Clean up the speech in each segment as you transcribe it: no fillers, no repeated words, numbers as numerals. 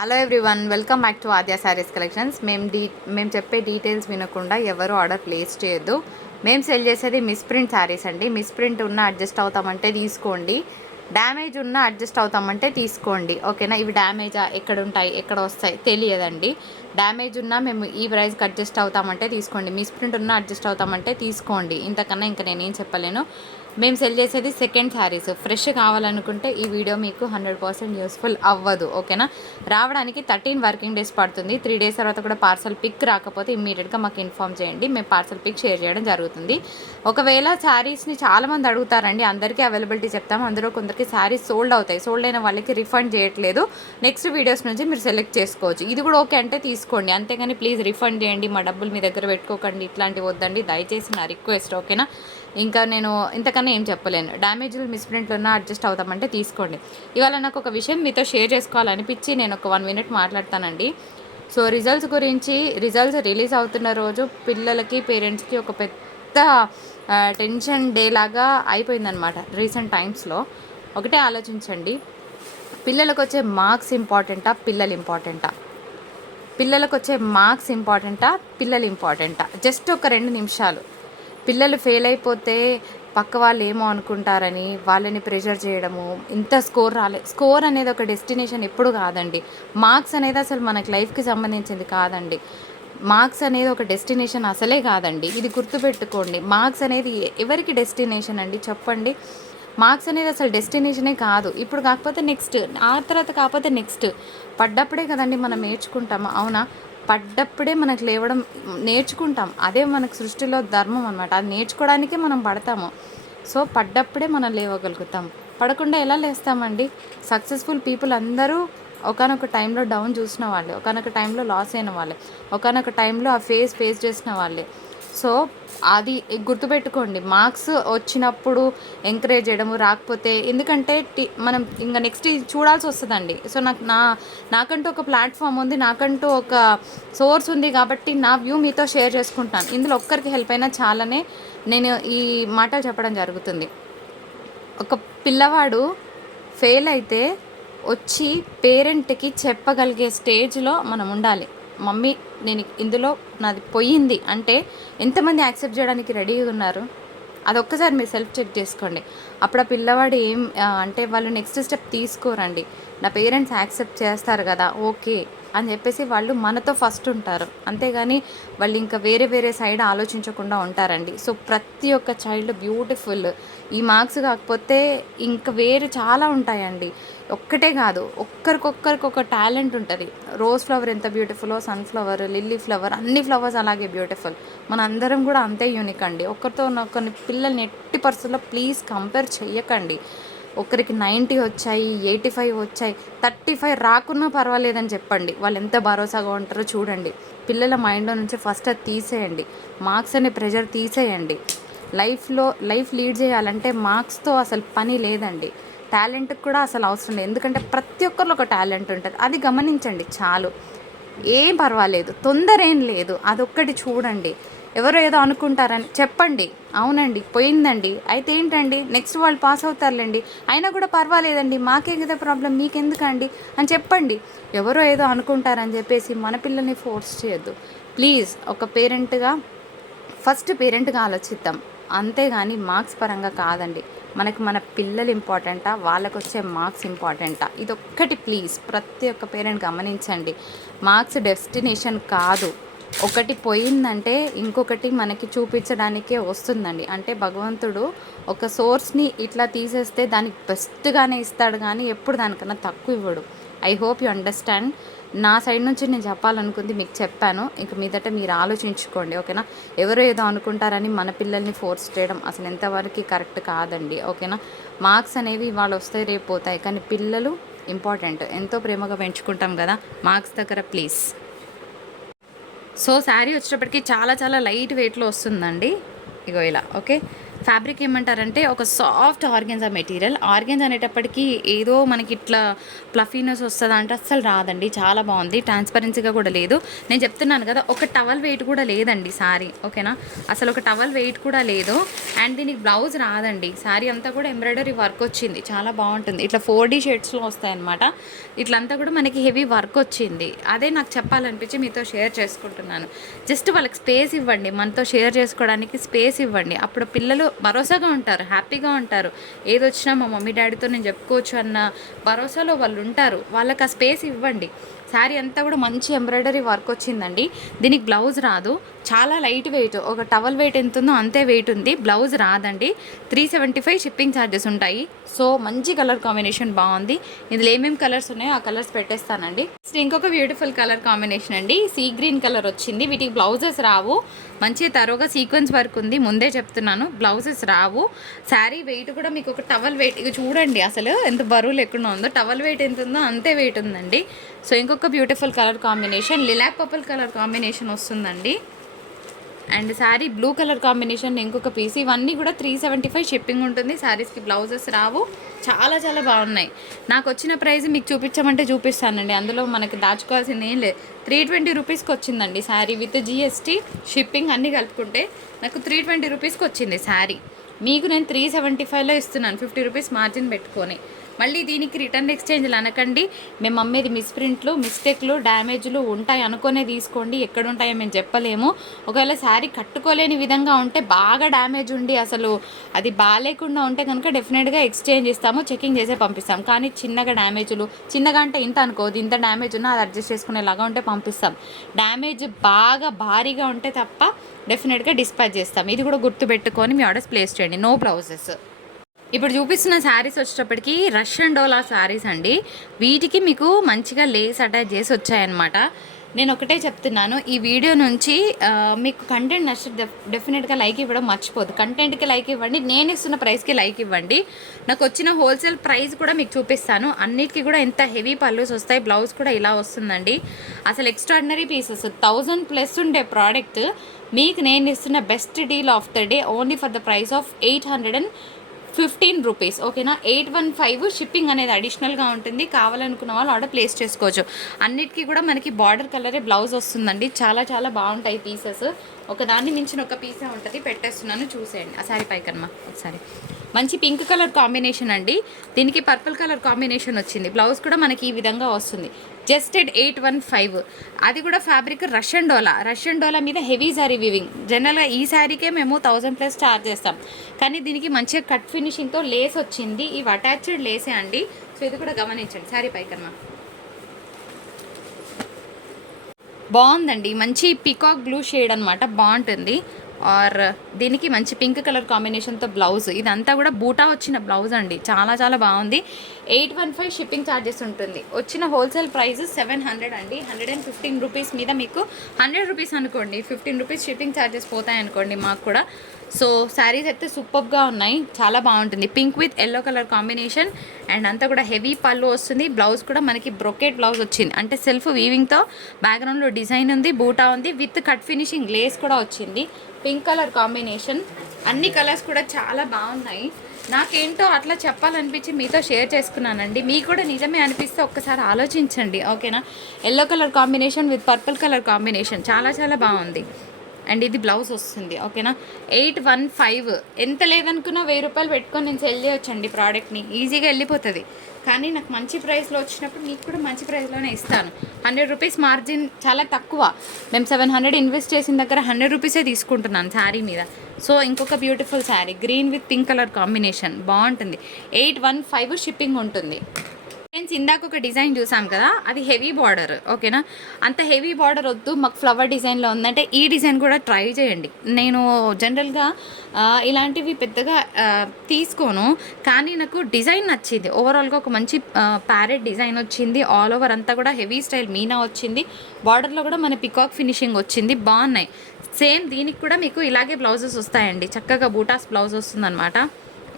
Hello everyone, welcome back to Aadya saris collections. మేము చెప్పే details వినకుండా ఎవరు ఆర్డర్ ప్లేస్ చేయొద్దు. మేము సెల్ చేసేది మిస్ప్రింట్ శారీస్ అండి. మిస్ప్రింట్ ఉన్న అడ్జస్ట్ అవుతామంటే తీసుకోండి, డ్యామేజ్ ఉన్న అడ్జస్ట్ అవుతామంటే తీసుకోండి. ఓకేనా? ఇవి డ్యామేజా, ఎక్కడ ఉంటాయి, ఎక్కడ వస్తాయి తెలియదండి. డ్యామేజ్ ఉన్నా మేము ఈ ప్రైస్కి అడ్జస్ట్ అవుతామంటే తీసుకోండి, మిస్ప్రింట్ ఉన్న అడ్జస్ట్ అవుతామంటే తీసుకోండి. ఇంతకన్నా ఇంకా నేనేం చెప్పలేను. మేము సెల్ చేసేది సెకండ్ శారీస్. ఫ్రెష్ కావాలనుకుంటే ఈ వీడియో మీకు 100% యూస్ఫుల్ అవ్వదు. ఓకేనా? రావడానికి 13 వర్కింగ్ డేస్ పడుతుంది. 3 డేస్ తర్వాత కూడా పార్సల్ పిక్ రాకపోతే ఇమ్మీడియట్గా మాకు ఇన్ఫామ్ చేయండి, మేము పార్సల్ పిక్ షేర్ చేయడం జరుగుతుంది. ఒకవేళ శారీస్ని చాలామంది అడుగుతారండి, అందరికీ అవైలబిలిటీ చెప్తాము. అందులో కొందరికి శారీస్ సోల్డ్ అవుతాయి, సోల్డ్ అయిన వాళ్ళకి రిఫండ్ చేయట్లేదు. నెక్స్ట్ వీడియోస్ నుంచి మీరు సెలెక్ట్ చేసుకోవచ్చు. ఇది కూడా ఓకే అంటే తీసుకోండి, అంతేగాని ప్లీజ్ రిఫండ్ చేయండి, మా డబ్బులు మీ దగ్గర పెట్టుకోకండి, ఇట్లాంటివి వద్దండి, దయచేసి నా రిక్వెస్ట్. ఓకేనా? ఇంకా నేను ఇంతకన్నా ఏం చెప్పలేను. డ్యామేజ్లు మిస్ప్రింట్లు ఉన్నా అడ్జస్ట్ అవుతామంటే తీసుకోండి. ఇవాళ నాకు ఒక విషయం మీతో షేర్ చేసుకోవాలనిపించి నేను ఒక 1 minute మాట్లాడతానండి. సో రిజల్ట్స్ రిలీజ్ అవుతున్న రోజు పిల్లలకి, పేరెంట్స్కి ఒక పెద్ద టెన్షన్ డే లాగా అయిపోయిందనమాట రీసెంట్ టైమ్స్లో. ఒకటే ఆలోచించండి, పిల్లలకు వచ్చే మార్క్స్ ఇంపార్టెంటా, పిల్లలు ఇంపార్టెంటా? పిల్లలకు వచ్చే మార్క్స్ ఇంపార్టెంటా, పిల్లలు ఇంపార్టెంటా? జస్ట్ ఒక 2 నిమిషాలు. పిల్లలు ఫెయిల్ అయిపోతే పక్క వాళ్ళు ఏమో అనుకుంటారని వాళ్ళని ప్రెషర్ చేయడము, ఇంత స్కోర్ అనేది ఒక డెస్టినేషన్ ఎప్పుడు కాదండి. మార్క్స్ అనేది అసలు మనకి లైఫ్కి సంబంధించింది కాదండి. మార్క్స్ అనేది ఒక డెస్టినేషన్ అసలే కాదండి, ఇది గుర్తుపెట్టుకోండి. మార్క్స్ అనేది ఎవరికి డెస్టినేషన్ అండి చెప్పండి? మార్క్స్ అనేది అసలు డెస్టినేషనే కాదు. ఇప్పుడు కాకపోతే నెక్స్ట్, ఆ తర్వాత కాకపోతే నెక్స్ట్. పడ్డప్పుడే కదండి మనం నేర్చుకుంటాము, అవునా? పడ్డప్పుడే మనకు లేవడం నేర్చుకుంటాం. అదే మనకు సృష్టిలో ధర్మం అనమాట. అది నేర్చుకోవడానికే మనం పడతాము. సో పడ్డప్పుడే మనం లేవగలుగుతాం, పడకుండా ఎలా లేస్తామండి? సక్సెస్ఫుల్ పీపుల్ అందరూ ఒకానొక టైంలో డౌన్ చూసిన వాళ్ళే, ఒకానొక టైంలో లాస్ అయిన వాళ్ళే, ఒకానొక టైంలో ఆ ఫేస్ చేసిన వాళ్ళే. సో అది గుర్తుపెట్టుకోండి. మార్క్స్ వచ్చినప్పుడు ఎంకరేజ్ చేయడము, రాకపోతే ఎందుకంటే మనం ఇంకా నెక్స్ట్ చూడాల్సి వస్తుందండి. సో నాకంటూ ఒక ప్లాట్ఫామ్ ఉంది, నాకంటూ ఒక సోర్స్ ఉంది కాబట్టి నా వ్యూ మీతో షేర్ చేసుకుంటాను. ఇందులో ఒక్కరికి హెల్ప్ అయినా చాలానే నేను ఈ మాట చెప్పడం జరుగుతుంది. ఒక పిల్లవాడు ఫెయిల్ అయితే వచ్చి పేరెంట్కి చెప్పగలిగే స్టేజ్లో మనం ఉండాలి. మమ్మీ నేను ఇందులో నాది పోయింది అంటే ఎంతమంది యాక్సెప్ట్ చేయడానికి రెడీగా ఉన్నారు? అదొక్కసారి మీరు సెల్ఫ్ చెక్ చేసుకోండి. అప్పుడు ఆ పిల్లవాడు అంటే వాళ్ళు నెక్స్ట్ స్టెప్ తీసుకోరండి. నా పేరెంట్స్ యాక్సెప్ట్ చేస్తారు కదా, ఓకే అని చెప్పేసి వాళ్ళు మనతో ఫస్ట్ ఉంటారు. అంతేగాని వాళ్ళు ఇంకా వేరే సైడ్ ఆలోచించకుండా ఉంటారండి. సో ప్రతి ఒక్క చైల్డ్ బ్యూటిఫుల్. ఈ మార్క్స్ కాకపోతే ఇంకా వేరే చాలా ఉంటాయండి. ఒక్కటే కాదు, ఒక్కరికొక్కరికి ఒక టాలెంట్ ఉంటుంది. రోజ్ ఫ్లవర్ ఎంత బ్యూటిఫుల్లో, సన్ఫ్లవర్, లిల్లీ ఫ్లవర్, అన్ని ఫ్లవర్స్ అలాగే బ్యూటిఫుల్. మన అందరం కూడా అంతే యూనిక్ అండి. ఒకరితో కొన్ని పిల్లల్ని ఎట్టి పరిస్థితుల్లో ప్లీజ్ కంపేర్ చెయ్యకండి. ఒకరికి 90 వచ్చాయి, 85 వచ్చాయి, 35 రాకున్నా పర్వాలేదని చెప్పండి. వాళ్ళు ఎంత భరోసాగా ఉంటారో చూడండి. పిల్లల మైండ్లో నుంచి ఫస్ట్ అది తీసేయండి. మార్క్స్ అనే ప్రెషర్ తీసేయండి. లైఫ్ లీడ్ చేయాలంటే మార్క్స్తో అసలు పని లేదండి. టాలెంట్కి కూడా అసలు అవసరం లేదు, ఎందుకంటే ప్రతి ఒక్కరిలో ఒక టాలెంట్ ఉంటుంది. అది గమనించండి చాలు, ఏం పర్వాలేదు, తొందర ఏం లేదు. అదొక్కటి చూడండి. ఎవరో ఏదో అనుకుంటారని చెప్పండి, అవునండి పోయిందండి, అయితే ఏంటండి నెక్స్ట్ వాళ్ళు పాస్ అవుతారులేండి, అయినా కూడా పర్వాలేదండి, మాకే కదా ప్రాబ్లం, మీకెందుకండి అని చెప్పండి. ఎవరో ఏదో అనుకుంటారని చెప్పేసి మన పిల్లల్ని ఫోర్స్ చేయొద్దు ప్లీజ్. ఒక పేరెంట్గా ఫస్ట్ పేరెంట్గా ఆలోచిద్దాం, అంతేగాని మార్క్స్ పరంగా కాదండి. మనకు మన పిల్లలు ఇంపార్టెంటా, వాళ్ళకు వచ్చే మార్క్స్ ఇంపార్టెంటా? ఇదొక్కటి ప్లీజ్ ప్రతి ఒక్క పేరెంట్ గమనించండి. మార్క్స్ డెస్టినేషన్ కాదు. ఒకటి పోయిందంటే ఇంకొకటి మనకి చూపించడానికే వస్తుందండి. అంటే భగవంతుడు ఒక సోర్స్ని ఇట్లా తీసేస్తే దానికి బెస్ట్గానే ఇస్తాడు, కానీ ఎప్పుడు దానికన్నా తక్కువ ఇవ్వడు. I hope you understand. నా సైడ్ నుంచి నేను చెప్పాలనుకుంది మీకు చెప్పాను. ఇంక మీదట మీరు ఆలోచించుకోండి, ఓకేనా? ఎవరో ఏదో అనుకుంటారని మన పిల్లల్ని ఫోర్స్ చేయడం అసలు ఎంతవరకు కరెక్ట్ కాదండి, ఓకేనా? మార్క్స్ అనేవి ఇవాళ వస్తాయి, రేపు పోతాయి, కానీ పిల్లలు ఇంపార్టెంట్. ఎంతో ప్రేమగా పెంచుకుంటాం కదా, మార్క్స్ దగ్గర ప్లీజ్. సో శారీ వచ్చేటప్పటికి చాలా లైట్ వెయిట్లో వస్తుందండి. ఇగో ఇలా, ఓకే. ఫ్యాబ్రిక్ ఏమంటారంటే ఒక సాఫ్ట్ ఆర్గెన్జా మెటీరియల్. ఆర్గెన్జా అనేటప్పటికీ ఏదో మనకి ఇట్లా ప్లఫీనెస్ వస్తుందా అంటే అస్సలు రాదండి. చాలా బాగుంది, ట్రాన్స్పరెన్సీగా కూడా లేదు. నేను చెప్తున్నాను కదా, ఒక టవల్ వెయిట్ కూడా లేదండి శారీ, ఓకేనా. అసలు ఒక టవల్ వెయిట్ కూడా లేదు. అండ్ దీనికి బ్లౌజ్ రాదండి. శారీ అంతా కూడా ఎంబ్రాయిడరీ వర్క్ వచ్చింది, చాలా బాగుంటుంది. ఇట్లా 4D షేడ్స్లో వస్తాయన్నమాట. ఇట్లంతా కూడా మనకి హెవీ వర్క్ వచ్చింది. అదే నాకు చెప్పాలనిపించి మీతో షేర్ చేసుకుంటున్నాను. జస్ట్ వాళ్ళకి స్పేస్ ఇవ్వండి, మనతో షేర్ చేసుకోవడానికి స్పేస్ ఇవ్వండి. అప్పుడు పిల్లలు భరోసాగా ఉంటారు, హ్యాపీగా ఉంటారు. ఏదొచ్చినా మా మమ్మీ డాడీతో నేను చెప్పుకోవచ్చు అన్న భరోసాలో వాళ్ళు ఉంటారు. వాళ్ళకి ఆ స్పేస్ ఇవ్వండి. శారీ అంతా కూడా మంచి ఎంబ్రాయిడరీ వర్క్ వచ్చిందండి. దీనికి బ్లౌజ్ రాదు, చాలా లైట్ వెయిట్. ఒక టవల్ వెయిట్ ఎంత ఉందో అంతే వెయిట్ ఉంది. బ్లౌజ్ రాదండి. 375 షిప్పింగ్ ఛార్జెస్ ఉంటాయి. సో మంచి కలర్ కాంబినేషన్ బాగుంది. ఇందులో ఏమేమి కలర్స్ ఉన్నాయో ఆ కలర్స్ పెట్టేస్తానండి. ఇంకొక బ్యూటిఫుల్ కలర్ కాంబినేషన్ అండి, సీ గ్రీన్ కలర్ వచ్చింది. వీటికి బ్లౌజెస్ రావు, మంచి తరోగా సీక్వెన్స్ వర్క్ ఉంది, ముందే చెప్తున్నాను. బ్లౌజెస్ రావు. శారీ వెయిట్ కూడా మీకు ఒక టవల్ వెయిట్, ఇక చూడండి అసలు ఎంత బరువు లేకుండా ఉందో. టవల్ వెయిట్ ఎంత ఉందో అంతే వెయిట్ ఉందండి. సో ఇంకొక beautiful colour combination lilac purple colour combination వస్తుందండి. And sari blue colour combination ఇంకొక పీస్. ఇవన్నీ కూడా 375 షిప్పింగ్ ఉంటుంది. శారీస్కి బ్లౌజెస్ రావు. చాలా చాలా బాగున్నాయి. నాకు వచ్చిన ప్రైస్ మీకు చూపించమంటే చూపిస్తానండి, అందులో మనకి దాచుకోవాల్సింది ఏం లేదు. 320 రూపీస్కి వచ్చిందండి శారీ, విత్ GST షిప్పింగ్ అన్నీ కలుపుకుంటే నాకు 320 రూపీస్కి వచ్చింది శారీ. మీకు నేను 375లో ఇస్తున్నాను, 50 రూపీస్ మార్జిన్ పెట్టుకొని. మళ్ళీ దీనికి రిటర్న్ ఎక్స్చేంజ్లు అనకండి. మేము అమ్మేది మిస్ప్రింట్లు, మిస్టేక్లు, డ్యామేజ్లు ఉంటాయి అనుకునే తీసుకోండి. ఎక్కడ ఉంటాయో మేము చెప్పలేము. ఒకవేళ శారీ కట్టుకోలేని విధంగా ఉంటే, బాగా డ్యామేజ్ ఉండి అసలు అది బాగాలేకుండా ఉంటే కనుక డెఫినెట్గా ఎక్స్చేంజ్ ఇస్తాము, చెకింగ్ చేసే పంపిస్తాం. కానీ చిన్నగా డ్యామేజ్లు, చిన్నగా అంటే ఇంత అనుకోదు, ఇంత డ్యామేజ్ ఉన్నా అది అడ్జస్ట్ చేసుకునేలాగా ఉంటే పంపిస్తాం. డ్యామేజ్ బాగా భారీగా ఉంటే తప్ప డెఫినెట్గా డిస్పాచ్ చేస్తాం. ఇది కూడా గుర్తుపెట్టుకొని మీ ఆర్డర్స్ ప్లేస్ చేయండి. No blouses. ఇప్పుడు చూపిస్తున్న శారీస్ వచ్చేటప్పటికి రష్యన్ డోలా శారీస్ అండి. వీటికి మీకు మంచిగా లేస్ అటాచ్ చేసి వచ్చాయన్నమాట. నేను ఒకటే చెప్తున్నాను, ఈ వీడియో నుంచి మీకు కంటెంట్ నచ్చితే డెఫినెట్గా లైక్ ఇవ్వడం మర్చిపోదు. కంటెంట్కి లైక్ ఇవ్వండి, నేను ఇస్తున్న ప్రైస్కి లైక్ ఇవ్వండి. నాకు వచ్చిన హోల్సేల్ ప్రైస్ కూడా మీకు చూపిస్తాను. అన్నిటికీ కూడా ఎంత హెవీ పల్లూస్ వస్తాయి, బ్లౌజ్ కూడా ఇలా వస్తుందండి. అసలు ఎక్స్ట్రాడినరీ పీసెస్. 1000+ ఉండే ప్రోడక్ట్ మీకు నేను ఇస్తున్న best deal of the day, only for the price of 815 rupees, ఓకేనా. 815 షిప్పింగ్ అనేది అడిషనల్గా ఉంటుంది. కావాలనుకున్న వాళ్ళు ఆర్డర్ ప్లేస్ చేసుకోవచ్చు. అన్నిటికీ కూడా మనకి బార్డర్ కలరే బ్లౌజ్ వస్తుందండి. చాలా చాలా బాగుంటాయి పీసెస్. ఒకదాన్ని మించిన ఒక పీసే ఉంటుంది. పెట్టేస్తున్నాను, చూసేయండి. ఆ సారీ పైకమ్మా ఒకసారి. మంచి పింక్ కలర్ కాంబినేషన్ అండి. దీనికి పర్పుల్ కలర్ కాంబినేషన్ వచ్చింది. బ్లౌజ్ కూడా మనకి ఈ విధంగా వస్తుంది. జస్ట్ 815. అది కూడా ఫ్యాబ్రిక్ రష్యన్ డోలా మీద హెవీ శారీ వీవింగ్. జనరల్గా ఈ శారీకే మేము 1000+ ఛార్జ్ చేస్తాం. కానీ దీనికి మంచిగా కట్ ఫినిషింగ్తో లేస్ వచ్చింది. ఇవి అటాచ్డ్ లేసే అండి. సో ఇది కూడా గమనించండి. శారీ పైకమ్మా బాగుందండి. మంచి పీకాక్ బ్లూ షేడ్ అనమాట, బాగుంటుంది. ఆర్ దీనికి మంచి పింక్ కలర్ కాంబినేషన్తో బ్లౌజ్. ఇదంతా కూడా బూటా వచ్చిన బ్లౌజ్ అండి. చాలా చాలా బాగుంది. 815 షిప్పింగ్ ఛార్జెస్ ఉంటుంది. వచ్చిన హోల్సేల్ ప్రైస్ 700 అండి. 115 రూపీస్ మీద మీకు 100 రూపీస్ అనుకోండి, 15 రూపీస్ షిప్పింగ్ ఛార్జెస్ పోతాయి అనుకోండి మాకు కూడా. సో శారీస్ అయితే సూపర్గా ఉన్నాయి, చాలా బాగుంటుంది. Pink with yellow colour combination. And అంతా కూడా హెవీ పళ్ళు వస్తుంది. బ్లౌజ్ కూడా మనకి బ్రొకెట్ బ్లౌజ్ వచ్చింది, అంటే సెల్ఫ్ వీవింగ్తో. బ్యాక్గ్రౌండ్లో డిజైన్ ఉంది, బూటా ఉంది, విత్ కట్ ఫినిషింగ్ లేస్ కూడా వచ్చింది. Pink colour combination. అన్ని కలర్స్ కూడా చాలా బాగున్నాయి. నాకేంటో అట్లా చెప్పాలనిపించి మీతో షేర్ చేసుకున్నానండి. మీకు కూడా నిజమే అనిపిస్తే ఒక్కసారి ఆలోచించండి, ఓకేనా. Yellow colour combination with purple colour combination చాలా చాలా బాగుంది. అండ్ ఇది బ్లౌజ్ వస్తుంది, ఓకేనా. 815. ఎంత లేదనుకున్నా 1000 రూపాయలు పెట్టుకొని నేను సెల్ చేయొచ్చండి ప్రోడక్ట్ని, ఈజీగా వెళ్ళిపోతుంది. కానీ నాకు మంచి ప్రైస్లో వచ్చినప్పుడు మీకు కూడా మంచి ప్రైస్లోనే ఇస్తాను. 100 రూపీస్ మార్జిన్ చాలా తక్కువ. మేము 700 ఇన్వెస్ట్ చేసిన దగ్గర 100 రూపీసే తీసుకుంటున్నాను శారీ మీద. సో ఇంకొక beautiful sari, green with pink colour combination, బాగుంటుంది. 815 షిప్పింగ్ ఉంటుంది. ఫ్రెండ్స్, ఇందాక ఒక డిజైన్ చూసాం కదా, అది హెవీ బార్డర్, ఓకేనా. అంత హెవీ బార్డర్ వద్దు, మాకు ఫ్లవర్ డిజైన్లో ఉందంటే ఈ డిజైన్ కూడా ట్రై చేయండి. నేను జనరల్గా ఇలాంటివి పెద్దగా తీసుకోను, కానీ నాకు డిజైన్ నచ్చింది. ఓవరాల్గా ఒక మంచి ప్యారెట్ డిజైన్ వచ్చింది. ఆల్ ఓవర్ అంతా కూడా హెవీ స్టైల్ మీనా వచ్చింది. బార్డర్లో కూడా మన పికాక్ ఫినిషింగ్ వచ్చింది, బాగున్నాయి. సేమ్ దీనికి కూడా మీకు ఇలాగే బ్లౌజెస్ వస్తాయండి. చక్కగా బూటాస్ బ్లౌజ్ వస్తుందన్నమాట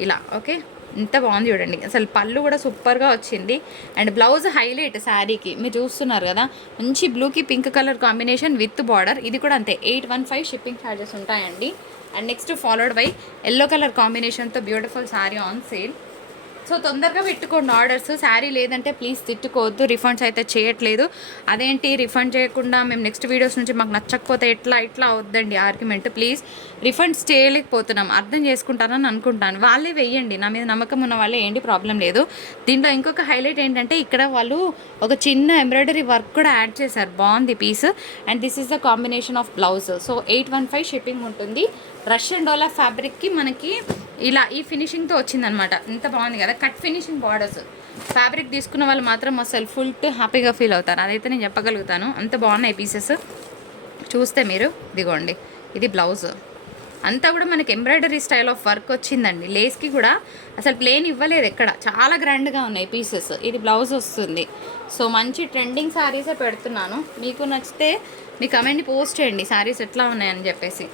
ఇలా, ఓకే. ఇంత బాగుంది చూడండి. అసలు పళ్ళు కూడా సూపర్గా వచ్చింది. అండ్ బ్లౌజ్ హైలైట్ శారీకి, మీరు చూస్తున్నారు కదా, మంచి బ్లూకి pink colour combination with border. ఇది కూడా అంతే, 815 షిప్పింగ్ ఛార్జెస్ ఉంటాయండి. And next followed by yellow colour కాంబినేషన్తో beautiful sari on sale. So తొందరగా పెట్టుకోండి ఆర్డర్స్. శారీ లేదంటే ప్లీజ్ తిట్టుకోవద్దు, రిఫండ్స్ అయితే చేయట్లేదు. అదేంటి రిఫండ్ చేయకుండా మేము నెక్స్ట్ వీడియోస్ నుంచి మాకు నచ్చకపోతే ఇట్లా వద్దండి ఆర్గ్యుమెంట్. ప్లీజ్ రిఫండ్స్ చేయలేకపోతున్నాం, అర్థం చేసుకుంటారని అనుకుంటాను. వాళ్ళే వెయ్యండి, నా మీద నమ్మకం ఉన్న వాళ్ళే వేయండి, ప్రాబ్లం లేదు. దీంట్లో ఇంకొక హైలైట్ ఏంటంటే ఇక్కడ వాళ్ళు ఒక చిన్న ఎంబ్రాయిడరీ వర్క్ కూడా యాడ్ చేశారు, బాగుంది piece. And this is the combination of blouse. So 815 shipping ఉంటుంది. రష్యన్ డోలా ఫ్యాబ్రిక్కి మనకి ఇలా ఈ ఫినిషింగ్తో వచ్చిందనమాట. ఇంత బాగుంది కదా, కట్ ఫినిషింగ్ బార్డర్స్. ఫ్యాబ్రిక్ తీసుకున్న వాళ్ళు మాత్రం అసలు ఫుల్ హ్యాపీగా ఫీల్ అవుతారు, అదైతే నేను చెప్పగలుగుతాను. అంత బాగున్నాయి పీసెస్. చూస్తే మీరు దిగోండి, ఇది బ్లౌజ్ అంతా కూడా మనకి ఎంబ్రాయిడరీ స్టైల్ ఆఫ్ వర్క్ వచ్చిందండి. లేస్కి కూడా అసలు ప్లేన్ ఇవ్వలేదు ఎక్కడ, చాలా గ్రాండ్గా ఉన్నాయి పీసెస్. ఇది బ్లౌజ్ వస్తుంది. సో మంచి ట్రెండింగ్ శారీసే పెడుతున్నాను. మీకు నచ్చితే మీ కమెంట్ని పోస్ట్ చేయండి శారీస్ ఎట్లా ఉన్నాయని చెప్పేసి.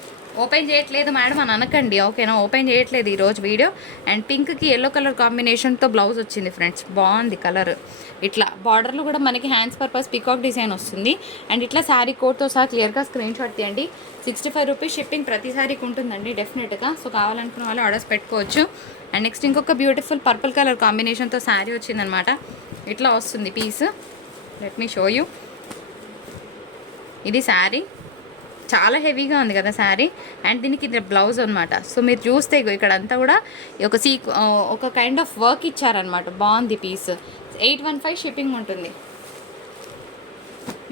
ఓపెన్ చేయట్లేదు మేడం అని అనకండి, ఓకేనా? ఓపెన్ చేయట్లేదు ఈరోజు వీడియో. అండ్ పింక్కి ఎల్లో కలర్ కాంబినేషన్తో బ్లౌజ్ వచ్చింది ఫ్రెండ్స్, బాగుంది కలర్. ఇట్లా బార్డర్లో కూడా మనకి హ్యాండ్స్ పర్పస్ పికాక్ డిజైన్ వస్తుంది. అండ్ ఇట్లా శారీ కోడ్తో సహా క్లియర్గా స్క్రీన్ షాట్ తీయండి. 65 రూపీస్ షిప్పింగ్ ప్రతి శారీకి ఉంటుందండి డెఫినెట్గా. సో కావాలనుకున్న వాళ్ళు ఆర్డర్స్ పెట్టుకోవచ్చు. అండ్ నెక్స్ట్ ఇంకొక బ్యూటిఫుల్ పర్పుల్ కలర్ కాంబినేషన్తో శారీ వచ్చిందనమాట. ఇట్లా వస్తుంది piece. Let me show you. ఇది శారీ చాలా హెవీగా ఉంది కదా శారీ. అండ్ దీనికి ఇది బ్లౌజ్ అనమాట. సో మీరు చూస్తే ఇక్కడ అంతా కూడా ఒక కైండ్ ఆఫ్ వర్క్ ఇచ్చారనమాట, బాగుంది పీస్. 815 షిప్పింగ్ ఉంటుంది.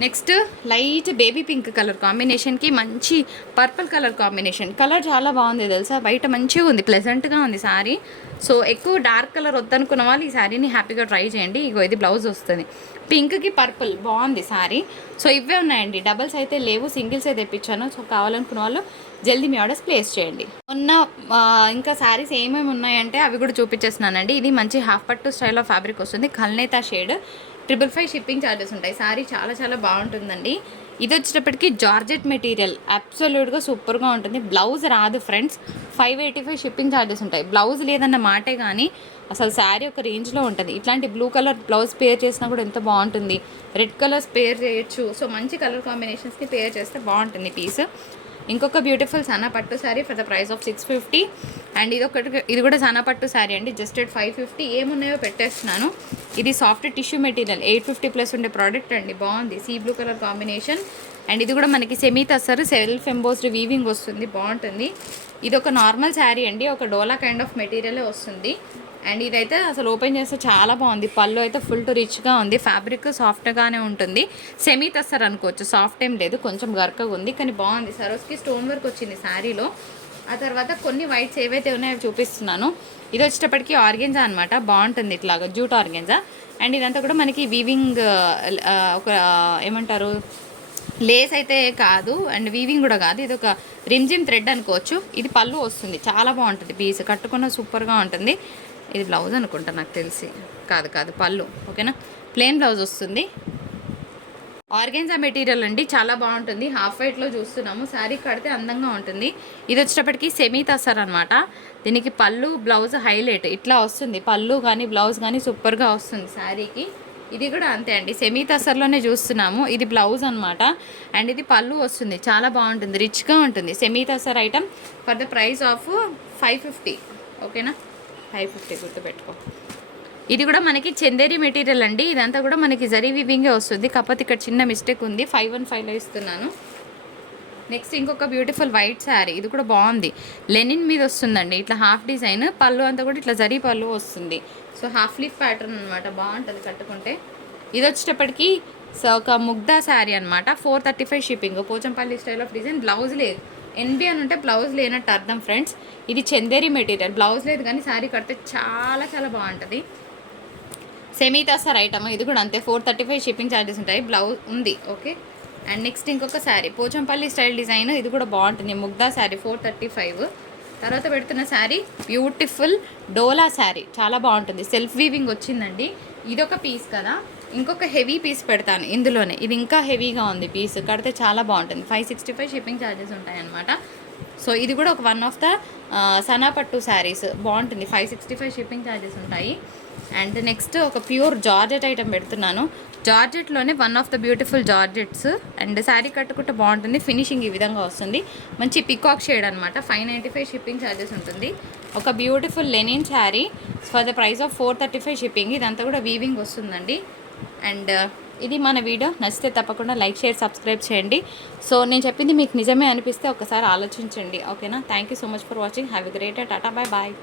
Next light baby pink colour కాంబినేషన్కి మంచి పర్పుల్ కలర్ కాంబినేషన్. కలర్ చాలా బాగుంది తెలుసా, బయట మంచిగా ఉంది, ప్లెజెంట్గా ఉంది శారీ. సో ఎక్కువ డార్క్ కలర్ వద్దనుకున్న వాళ్ళు ఈ శారీని హ్యాపీగా ట్రై చేయండి. ఇగో ఇది బ్లౌజ్ వస్తుంది, పింక్కి పర్పుల్, బాగుంది శారీ. సో ఇవే ఉన్నాయండి, డబల్స్ అయితే లేవు, సింగిల్స్ అయితే తెప్పించాను. సో కావాలనుకున్న వాళ్ళు జల్దీ మీ ఆర్డర్స్ ప్లేస్ చేయండి. ఇంకా శారీస్ ఏమేమి ఉన్నాయంటే అవి కూడా చూపించేస్తున్నానండి. ఇది మంచి హాఫ్ పట్టు స్టైల్ ఆఫ్ ఫ్యాబ్రిక్ వస్తుంది, కల్నేతా షేడ్. 555 షిప్పింగ్ ఛార్జెస్ ఉంటాయి. శారీ చాలా చాలా బాగుంటుందండి. ఇది వచ్చేటప్పటికి జార్జెట్ మెటీరియల్, అబ్సల్యూట్గా సూపర్గా ఉంటుంది. బ్లౌజ్ రాదు ఫ్రెండ్స్. 585 షిప్పింగ్ ఛార్జెస్ ఉంటాయి. బ్లౌజ్ లేదన్న మాటే కానీ అసలు శారీ ఒక రేంజ్లో ఉంటుంది. ఇట్లాంటి బ్లూ కలర్ బ్లౌజ్ పేర్ చేసినా కూడా ఎంత బాగుంటుంది. రెడ్ కలర్స్ పేర్ చేయొచ్చు. సో మంచి కలర్ కాంబినేషన్స్కి పేర్ చేస్తే బాగుంటుంది పీస్. ఇంకొక బ్యూటిఫుల్ సనా పట్టు sari for the price of 650. And ఇది కూడా సనా పట్టు శారీ అండి, జస్ట్ ఎట్ 550. ఏమున్నాయో పెట్టేస్తున్నాను. ఇది సాఫ్ట్ టిష్యూ మెటీరియల్, 850 ప్లస్ ఉండే ప్రోడక్ట్ అండి, బాగుంది. Sea blue colour combination. And ఇది కూడా మనకి semi tussar self embossed weaving వస్తుంది, బాగుంటుంది. ఇది ఒక నార్మల్ శారీ అండి, ఒక డోలా కైండ్ ఆఫ్ మెటీరియలే వస్తుంది. అండ్ ఇదైతే అసలు ఓపెన్ చేస్తే చాలా బాగుంది. పళ్ళు అయితే ఫుల్ టు రిచ్గా ఉంది, ఫ్యాబ్రిక్ సాఫ్ట్గానే ఉంటుంది. సెమీ తస్సర్ అనుకోవచ్చు, సాఫ్ట్ ఏం లేదు, కొంచెం గర్కగా ఉంది కానీ బాగుంది. సరోస్కి స్టోన్ వర్క్ వచ్చింది శారీలో. ఆ తర్వాత కొన్ని వైట్స్ ఏవైతే ఉన్నాయో చూపిస్తున్నాను. ఇది వచ్చేటప్పటికి ఆర్గెంజా అనమాట, బాగుంటుంది ఇట్లాగా జూట్ ఆర్గెంజా. అండ్ ఇదంతా కూడా మనకి వీవింగ్, ఒక ఏమంటారు, లేస్ అయితే కాదు అండ్ వీవింగ్ కూడా కాదు, ఇది ఒక రిమ్జిమ్ థ్రెడ్ అనుకోవచ్చు. ఇది పళ్ళు వస్తుంది, చాలా బాగుంటుంది పీస్, కట్టుకున్న సూపర్గా ఉంటుంది. ఇది బ్లౌజ్ అనుకుంటా నాకు తెలిసి, కాదు పళ్ళు, ఓకేనా. ప్లెయిన్ బ్లౌజ్ వస్తుంది. ఆర్గెన్జా మెటీరియల్ అండి, చాలా బాగుంటుంది. హాఫ్ వైట్లో చూస్తున్నాము, శారీ కడితే అందంగా ఉంటుంది. ఇది వచ్చేటప్పటికి సెమీ తసర్ అనమాట. దీనికి పళ్ళు బ్లౌజ్ హైలైట్ ఇట్లా వస్తుంది, పళ్ళు కానీ బ్లౌజ్ కానీ సూపర్గా వస్తుంది శారీకి. ఇది కూడా అంతే అండి, సెమీ తసర్లోనే చూస్తున్నాము. ఇది బ్లౌజ్ అనమాట. అండ్ ఇది పళ్ళు వస్తుంది, చాలా బాగుంటుంది, రిచ్గా ఉంటుంది. Semi tussar item for the price of 550, ఓకేనా. 550 గుర్తుపెట్టుకో. ఇది కూడా మనకి చందేరి మెటీరియల్ అండి. ఇదంతా కూడా మనకి జరీ వీవింగే వస్తుంది, కాకపోతే ఇక్కడ చిన్న మిస్టేక్ ఉంది. 515లో ఇస్తున్నాను. నెక్స్ట్ ఇంకొక బ్యూటిఫుల్ వైట్ శారీ, ఇది కూడా బాగుంది. లెనిన్ మీద వస్తుందండి, ఇట్లా హాఫ్ డిజైన్. పళ్ళు అంతా కూడా ఇట్లా జరీ పళ్ళు వస్తుంది. సో హాఫ్ లీఫ్ ప్యాటర్న్ అనమాట, బాగుంటుంది కట్టుకుంటే. ఇది వచ్చేటప్పటికి ఒక ముగ్ధా శారీ అనమాట, 435 shipping. Pochampally style of design. Blouse లేదు, ఎన్బి అని ఉంటే బ్లౌజ్ లేనట్టు అర్థం ఫ్రెండ్స్. ఇది చందేరి మెటీరియల్, బ్లౌజ్ లేదు కానీ శారీ కడితే చాలా చాలా బాగుంటుంది. సెమీ తసర్ ఐటమ్, ఇది కూడా అంతే, 435 షిప్పింగ్ ఛార్జెస్ ఉంటాయి. బ్లౌజ్ ఉంది, ఓకే. అండ్ నెక్స్ట్ ఇంకొక శారీ పోచంపల్లి స్టైల్ డిజైన్, ఇది కూడా బాగుంటుంది. ముగ్ధా శారీ 435. తర్వాత పెడుతున్న శారీ బ్యూటిఫుల్ డోలా శారీ, చాలా బాగుంటుంది. సెల్ఫ్ వీవింగ్ వచ్చిందండి. ఇదొక పీస్ కదా, ఇంకొక హెవీ పీస్ పెడతాను ఇందులోనే. ఇది ఇంకా హెవీగా ఉంది పీస్, కడితే చాలా బాగుంటుంది. 565 షిప్పింగ్ ఛార్జెస్ ఉంటాయన్నమాట. సో ఇది కూడా ఒక వన్ ఆఫ్ ద సనా పట్టు శారీస్, బాగుంటుంది. 565 షిప్పింగ్ ఛార్జెస్ ఉంటాయి. అండ్ నెక్స్ట్ ఒక ప్యూర్ జార్జెట్ ఐటమ్ పెడుతున్నాను. జార్జెట్లోనే one of the beautiful georgettes. And sari కట్టుకుంటే బాగుంటుంది. ఫినిషింగ్ ఈ విధంగా వస్తుంది. మంచి పికాక్ షేడ్ అనమాట. 595 షిప్పింగ్ ఛార్జెస్ ఉంటుంది. ఒక beautiful Lenin sari for the price of 435 shipping. ఇదంతా కూడా వీవింగ్ వస్తుందండి. అండ్ ఇది మన వీడియో నచ్చితే తప్పకుండా లైక్, షేర్, సబ్స్క్రైబ్ చేయండి. సో నేను చెప్పింది మీకు నిజమే అనిపిస్తే ఒకసారి ఆలోచించండి. ఓకేనా? Thank you so much for watching. Have a great day. Tata, bye bye.